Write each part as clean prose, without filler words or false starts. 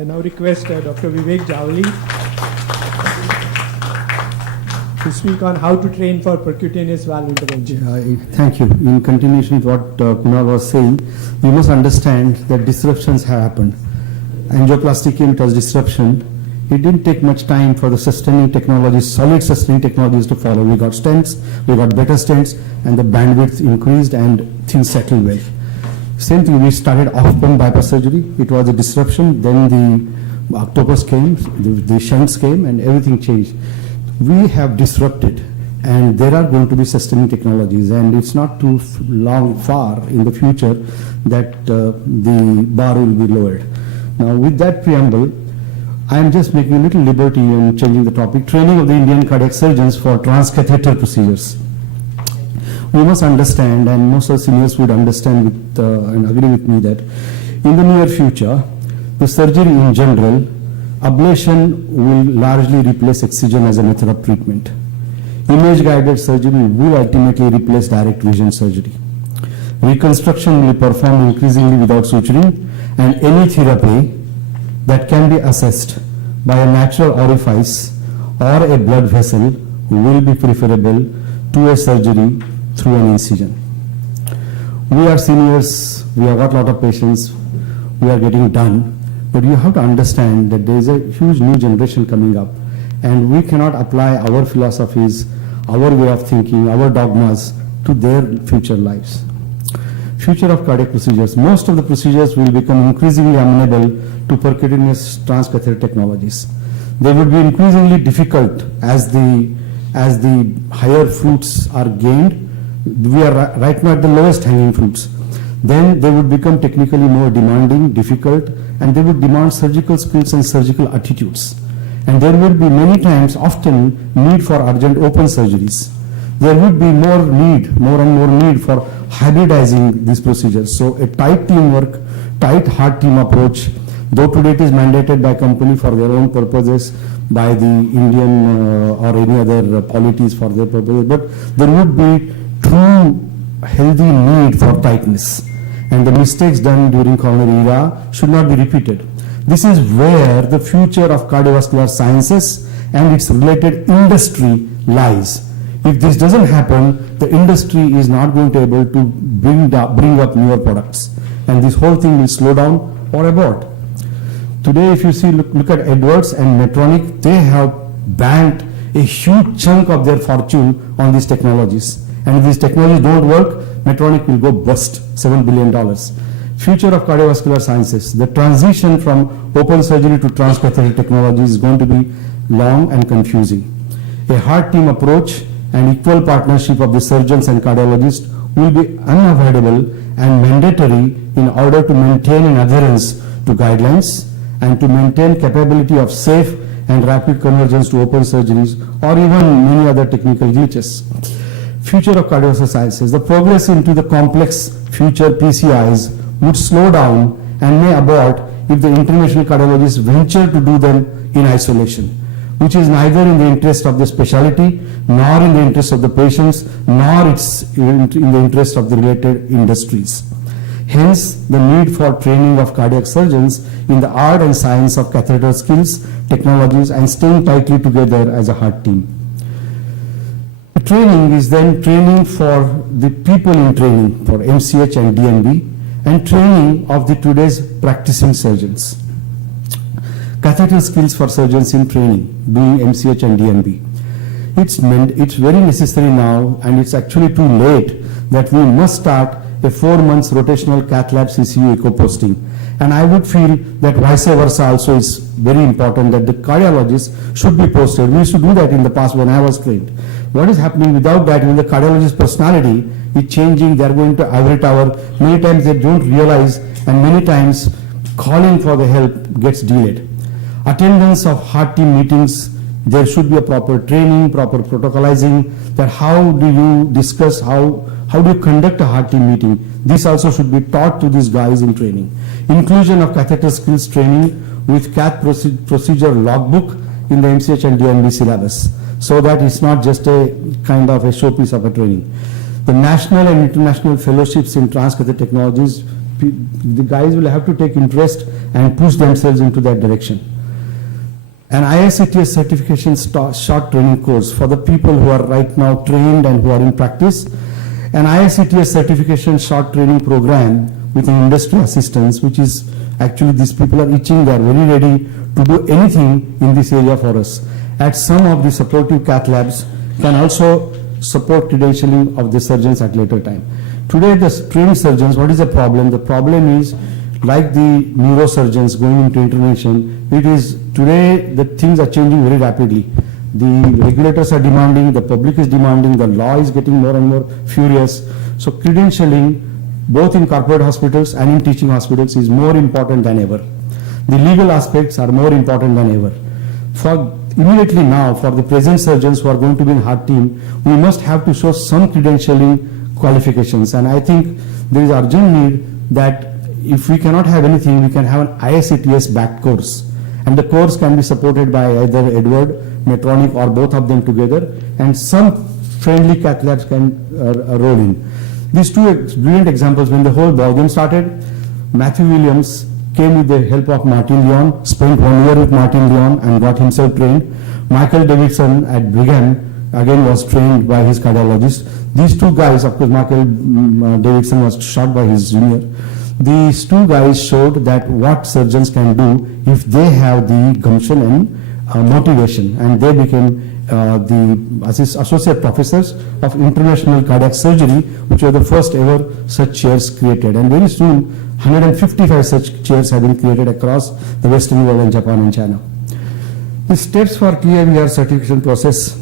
I now request Dr. Vivek Jawali to speak on how to train for percutaneous valve intervention. Thank you. In continuation with what Kunal was saying, we must understand that disruptions have happened. Angioplasty came as disruption. It didn't take much time for the sustaining technologies, solid sustaining technologies to follow. We got stents, we got better stents, and the bandwidth increased and things settled well. Same thing, we started off-pump bypass surgery. It was a disruption. Then the octopus came, the shunts came, and everything changed. We have disrupted, and there are going to be sustaining technologies, and it's not too far in the future that the bar will be lowered. Now, with that preamble, I am just making a little liberty in changing the topic. Training of the Indian cardiac surgeons for transcatheter procedures. We must understand, and most of the seniors would understand and agree with me, that in the near future, the surgery in general, ablation will largely replace excision as a method of treatment. Image-guided surgery will ultimately replace direct vision surgery. Reconstruction will be performed increasingly without suturing, and any therapy that can be assessed by a natural orifice or a blood vessel will be preferable to a surgery through an incision. We are seniors, we have got a lot of patients, we are getting done, but you have to understand that there is a huge new generation coming up, and we cannot apply our philosophies, our way of thinking, our dogmas to their future lives. Future of cardiac procedures. Most of the procedures will become increasingly amenable to percutaneous transcatheter technologies. They would be increasingly difficult as the higher fruits are gained. We are right now at the lowest hanging fruits. Then they would become technically more demanding, difficult, and they would demand surgical skills and surgical attitudes. And there would be many times, often, need for urgent open surgeries. There would be more and more need for hybridizing these procedures. So a tight teamwork, tight heart team approach, though today it is mandated by company for their own purposes, by the Indian or any other polities for their purposes, but there would be true healthy need for tightness. And the mistakes done during coronary era should not be repeated. This is where the future of cardiovascular sciences and its related industry lies. If this doesn't happen, the industry is not going to be able to bring up newer products. And this whole thing will slow down or abort. Today, if you see, look at Edwards and Medtronic, they have banked a huge chunk of their fortune on these technologies. And if these technologies don't work, Medtronic will go bust, $7 billion. Future of cardiovascular sciences. The transition from open surgery to transcatheter technology is going to be long and confusing. A heart team approach and equal partnership of the surgeons and cardiologists will be unavoidable and mandatory in order to maintain an adherence to guidelines and to maintain capability of safe and rapid convergence to open surgeries or even many other technical glitches. Future of cardiovascular sciences. The progress into the complex future PCIs would slow down and may abort if the interventional cardiologists venture to do them in isolation, which is neither in the interest of the specialty, nor in the interest of the patients, nor it's in the interest of the related industries. Hence, the need for training of cardiac surgeons in the art and science of catheter skills, technologies, and staying tightly together as a heart team. The training is then training for the people in training, for MCH and DNB, and training of the today's practicing surgeons. Catheter skills for surgeons in training, doing MCH and DNB. It's very necessary now, and it's actually too late, that we must start a 4 months rotational cath lab CCU echo posting. And I would feel that vice versa also is very important, that the cardiologists should be posted. We used to do that in the past when I was trained. What is happening without that, when the cardiologist personality is changing, they are going to every tower. Many times they don't realize, and many times calling for the help gets delayed. Attendance of heart team meetings, there should be a proper training, proper protocolizing, that how do you discuss, how do you conduct a heart team meeting. This also should be taught to these guys in training. Inclusion of catheter skills training with cath procedure logbook in the MCH and DNB syllabus, so that it's not just a kind of a showpiece of a training. The national and international fellowships in transcatheter technologies the guys will have to take interest and push themselves into that direction. An IACT certification short training course for the people who are right now trained and who are in practice. An IACT certification short training program with an industry assistance, which is actually these people are itching, they are very ready to do anything in this area for us. At some of the supportive cath labs can also support credentialing of the surgeons at later time. Today the trained surgeons, what is the problem? The problem is, like the neurosurgeons going into intervention, it is today the things are changing very rapidly. The regulators are demanding, the public is demanding, the law is getting more and more furious. So credentialing, both in corporate hospitals and in teaching hospitals, is more important than ever. The legal aspects are more important than ever. For immediately now, for the present surgeons who are going to be in heart team, we must have to show some credentialing qualifications. And I think there is urgent need that if we cannot have anything, we can have an IACTS backed course. And the course can be supported by either Edward, Medtronic, or both of them together, and some friendly cath labs can roll in. These two brilliant examples, when the whole ballgame started, Matthew Williams came with the help of Martin Leon, spent 1 year with Martin Leon and got himself trained. Michael Davidson at Brigham again was trained by his cardiologist. These two guys, of course Michael Davidson was shot by his junior. These two guys showed that what surgeons can do if they have the gumption and motivation, and they became the associate professors of international cardiac surgery, which were the first ever such chairs created. And very soon 155 such chairs have been created across the Western world and Japan and China. The steps for TAVR certification process: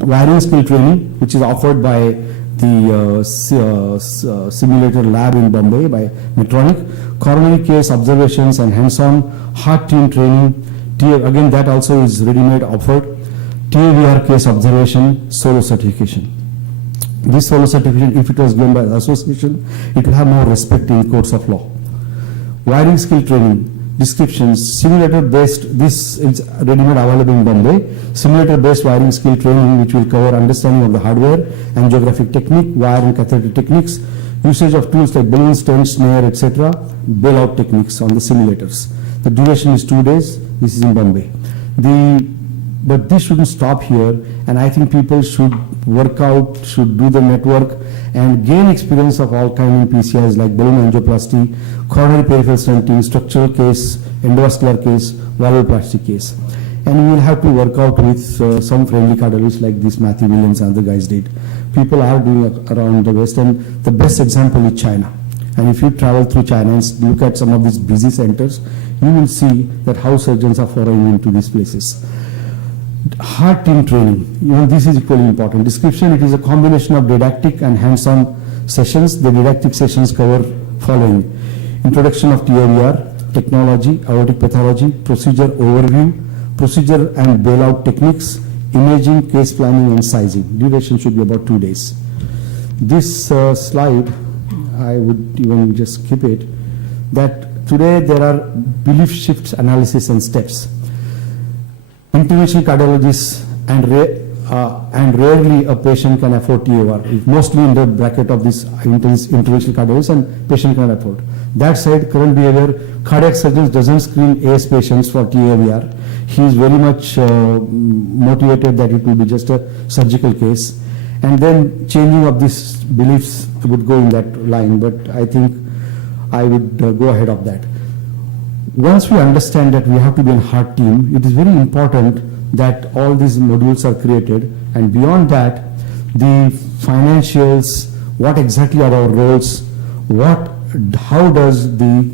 wiring skill training, which is offered by the simulator lab in Bombay by Medtronic, coronary case observations and hands-on heart team training. Again, that also is ready-made offered. TAVR case observation, solo certification. This solo certification, if it was given by the association, it will have more respect in courts of law. Wiring skill training, descriptions, simulator based, this is ready-made available in Bombay, simulator based wiring skill training, which will cover understanding of the hardware, angiographic technique, wire and catheter techniques, usage of tools like balloon, stent, snare, etc., bailout techniques on the simulators. The duration is 2 days. This is in Bombay. But this shouldn't stop here, and I think people should work out, should do the network and gain experience of all kinds of PCIs like balloon angioplasty, coronary peripheral stenting, structural case, endovascular case, valvuloplasty case. And we will have to work out with some friendly cardiologists like this Matthew Williams and the guys did. People are doing it around the West, and the best example is China. And if you travel through China and look at some of these busy centers, you will see that how surgeons are following into these places. Heart team training, even this is equally important. Description: it is a combination of didactic and hands-on sessions. The didactic sessions cover following: introduction of TAVR, technology, aortic pathology, procedure overview, procedure and bailout techniques, imaging, case planning and sizing. Duration should be about 2 days. This slide, I would even just skip it, that today there are belief shifts analysis and steps. Interventional cardiologists and rarely a patient can afford TAVR. It's mostly in the bracket of this interventional cardiologists and patient cannot afford. That said, current behavior, cardiac surgeons doesn't screen AS patients for TAVR. He is very much motivated that it will be just a surgical case. And then changing of these beliefs would go in that line, but I think I would go ahead of that. Once we understand that we have to be a heart team, it is very important that all these modules are created, and beyond that, the financials, what exactly are our roles, how does the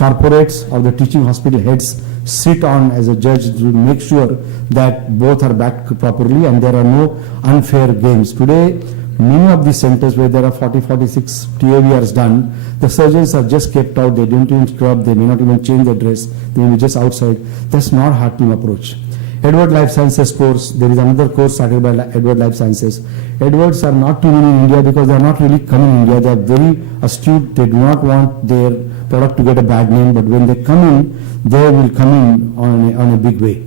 corporates or the teaching hospital heads sit on as a judge to make sure that both are backed properly and there are no unfair games. Today, many of these centers where there are 40-46 TAVRs done, the surgeons are just kept out, they don't even scrub, they may not even change their dress, they may be just outside. That's not heart team approach. Edward Life Sciences course, there is another course started by Edward Life Sciences. Edwards are not too many in India because they are not really coming in India, they are very astute, they do not want their product to get a bad name, but when they come in, they will come in on a big way.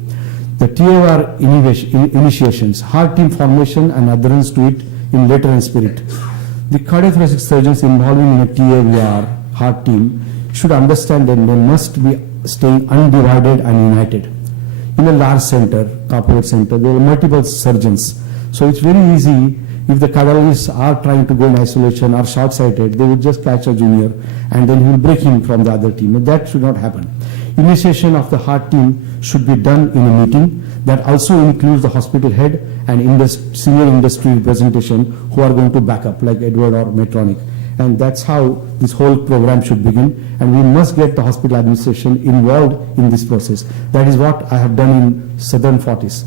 The TAVR initiations, heart team formation and adherence to it in letter and spirit. The cardiothoracic surgeons involving in a TAVR heart team should understand that they must be staying undivided and united. In a large center, corporate center, there are multiple surgeons. So it's very easy if the cardiologists are trying to go in isolation or short-sighted, they would just catch a junior and then he will break him from the other team. And that should not happen. Initiation of the heart team should be done in a meeting that also includes the hospital head and senior industry representation who are going to back up, like Edward or Medtronic. And that's how this whole program should begin. And we must get the hospital administration involved in this process. That is what I have done in Southern Fortis.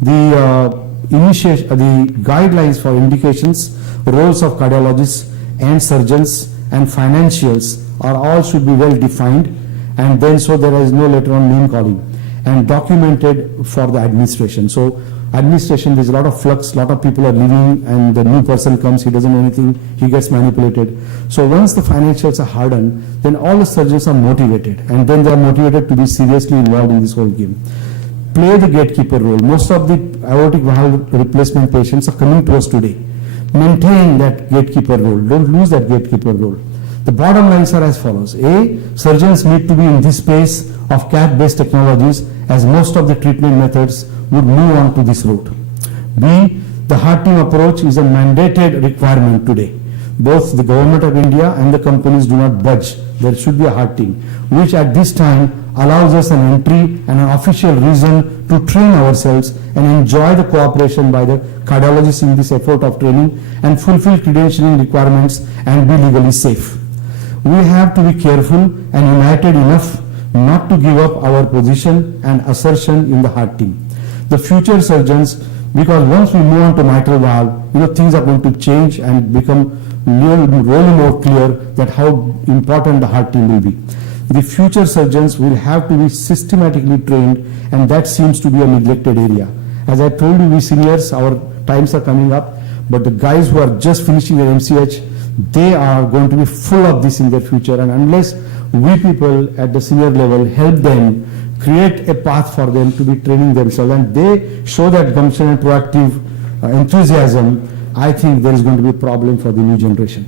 The guidelines for indications, roles of cardiologists and surgeons and financials are all should be well defined, and then so there is no later on name calling, and documented for the administration. So administration, there's a lot of flux, a lot of people are leaving, and the new person comes, he doesn't know anything, he gets manipulated. So once the financials are hardened, then all the surgeons are motivated, and then they are motivated to be seriously involved in this whole game. Play the gatekeeper role. Most of the aortic valve replacement patients are coming to us today. Maintain that gatekeeper role. Don't lose that gatekeeper role. The bottom lines are as follows. A, surgeons need to be in this space of cath-based technologies, as most of the treatment methods would move on to this route. B, the heart team approach is a mandated requirement today. Both the government of India and the companies do not budge. There should be a heart team, which at this time allows us an entry and an official reason to train ourselves and enjoy the cooperation by the cardiologists in this effort of training and fulfill credentialing requirements and be legally safe. We have to be careful and united enough not to give up our position and assertion in the heart team. The future surgeons, because once we move on to mitral valve, things are going to change and become really more clear that how important the heart team will be. The future surgeons will have to be systematically trained, and that seems to be a neglected area. As I told you, we seniors, our times are coming up, but the guys who are just finishing their MCH, they are going to be full of this in their future, and unless we people at the senior level help them, create a path for them to be training themselves, and they show that gumption and proactive enthusiasm, I think there is going to be a problem for the new generation.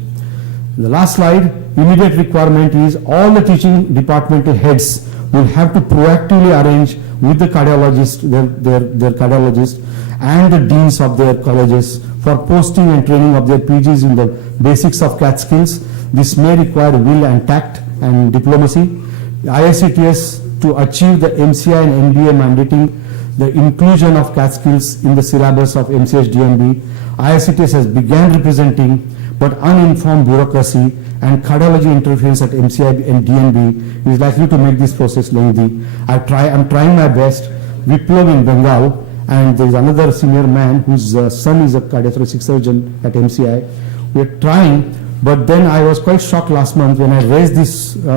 The last slide, immediate requirement is all the teaching departmental heads will have to proactively arrange with the cardiologist, their cardiologist and the deans of their colleges for posting and training of their PGs in the basics of cath skills. This may require will and tact and diplomacy. IACTS to achieve the MCI and MBA mandating the inclusion of cath skills in the syllabus of MCH DMB. IACTS has begun representing, but uninformed bureaucracy and cardiology interference at MCI and DNB is likely to make this process lengthy. I'm trying my best. Viplav in Bengal, and there is another senior man whose son is a cardiothoracic surgeon at MCI. We're trying, but then I was quite shocked last month when I raised this. We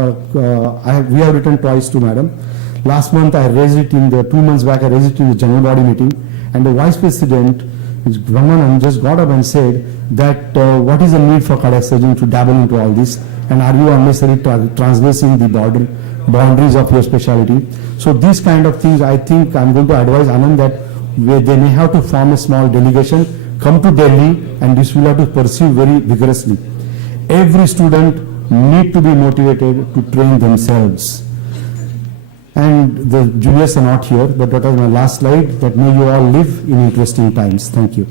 have written twice to madam. Last month I raised it 2 months back, I raised it in the general body meeting, and the vice president, Brahmanan, just got up and said that what is the need for cardiac surgeon to dabble into all this, and are you unnecessarily transgressing the boundaries of your specialty? So these kind of things, I think I'm going to advise Anand that they may have to form a small delegation, come to Delhi, and this will have to pursue very vigorously. Every student need to be motivated to train themselves. And the juniors are not here, but that was my last slide, that may you all live in interesting times. Thank you.